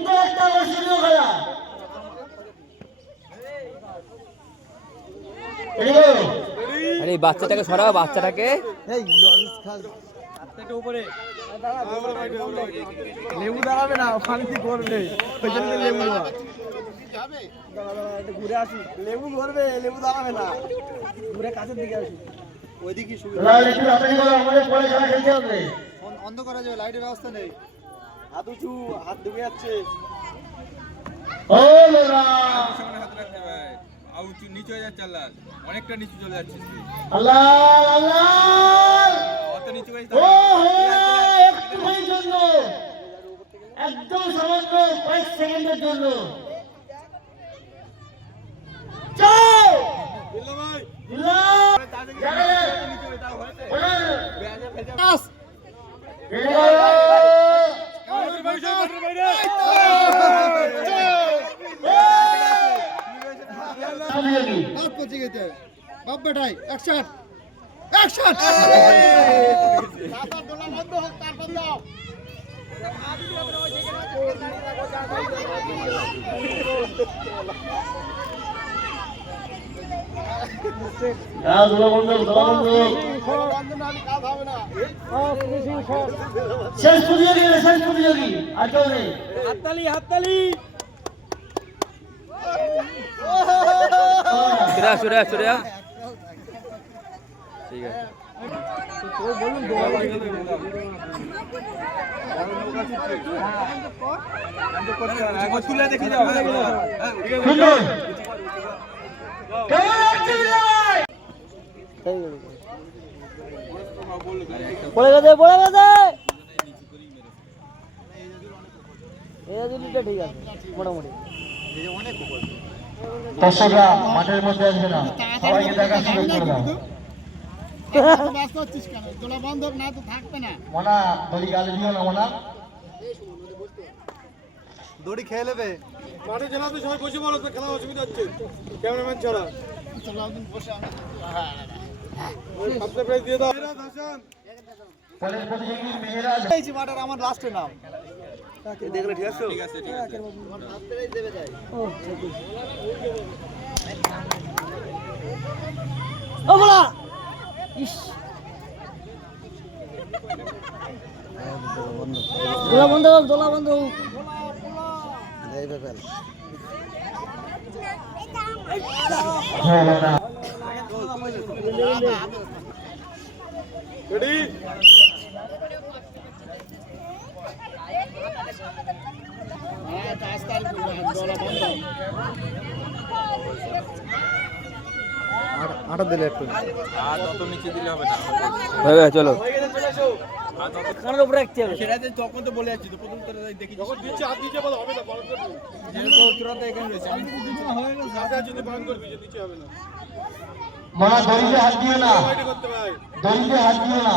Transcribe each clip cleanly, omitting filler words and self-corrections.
সুন্দর একটা আকর্ষণীয় খেলা। আরে বাচ্চাটাকে সরাও, বাচ্চাটাকে। লেবু দাঁড়াবে না, ফান্তি করবে লেবু ঘুরে আসি, লেবু ধরবে, লেবু দাঁড়াবে না, ঘুরে কাছের দিকে আসি। ওইদিকে অন্ধ করা যাবে, লাইটের ব্যবস্থা নেই। হাত উঁচু, হাত ডুবে যাচ্ছে। নিচে হয়ে যাচ্ছে, আল্লাহ অনেকটা নিচে চলে যাচ্ছে। অত নিচে একটুখানির জন্য, একদম সামান্য কয়েক সেকেন্ডের জন্য বাপ বেটাই অ্যাকশন অ্যাকশন। শেষ প্রতিযোগী, শেষ প্রতিযোগী আর কেউ নেই। হাততালি হাততালি। সুরা ঠিক আছে। তুলে দেখে যাও। পড়ে গেছে পড়ে গেছে। ঠিক আছে মোটামুটি। দর্শকরা মাঠের মধ্যে আসবে না, সবাইকে দেখার সুযোগ করে দাও। মোনা দড়ি গালে দিও না, মোনা দড়ি খেয়ে নেবে। মাঠে জেলাতে সবাই বসে বলো, খেলা অসুবিধা হচ্ছে ক্যামেরাম্যান ছাড়া। দিয়ে দাও। পরের প্রতিযোগী মেহেরাজ। মাঠের আমার লাস্টে নাম দেখলে ঠিক আছে। ঠিক আছে, ঠিক আছে। ও বলা ইস দোলা বন্ধ হোক, দোলা বন্ধ হোক। রেডি আটা দিলে একটু আর তত নিচে দিলে হবে না। হয়ে গেছে, চলো। কানের উপরে রাখতে হবে। সেটা তখন তো বলে যাচ্ছি তো, প্রথম তো দেখি যখন দিচ্ছে হাত দিচ্ছে বলে হবে না, বন্ধ করবি। তোরা তো এখানে রয়েছে, আমি দিচ্ছে না হয়ে গেছে, হাতে যদি বন্ধ করবি যে দিচ্ছে হবে না। মোনা দড়িতে হাত দিও না, ওইটা করতে ভাই। দড়িতে হাত দিও না।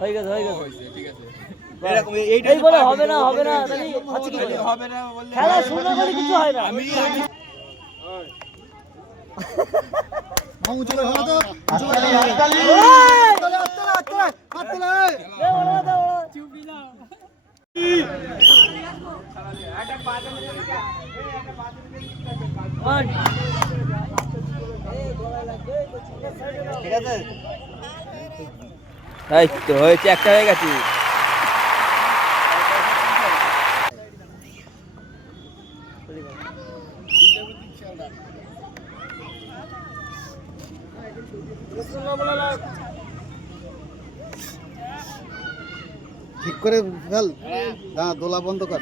হয়ে গেছে হয়ে গেছে। হয়েছে, ঠিক আছে। এরকম এই বলে হবে না হবে না, তাহলে হচ্ছে কি হবে না বললে খেলা শুরু না করলে কিছু হয় না। আমি মামু চলে ভালো তো। হাততালি, হাততালি। চুপি না। ঠিক আছে, এই তো হয়েছে, একটা হয়ে গেছে। ঠিক করে ফেল। হ্যাঁ, দোলা বন্ধ কর।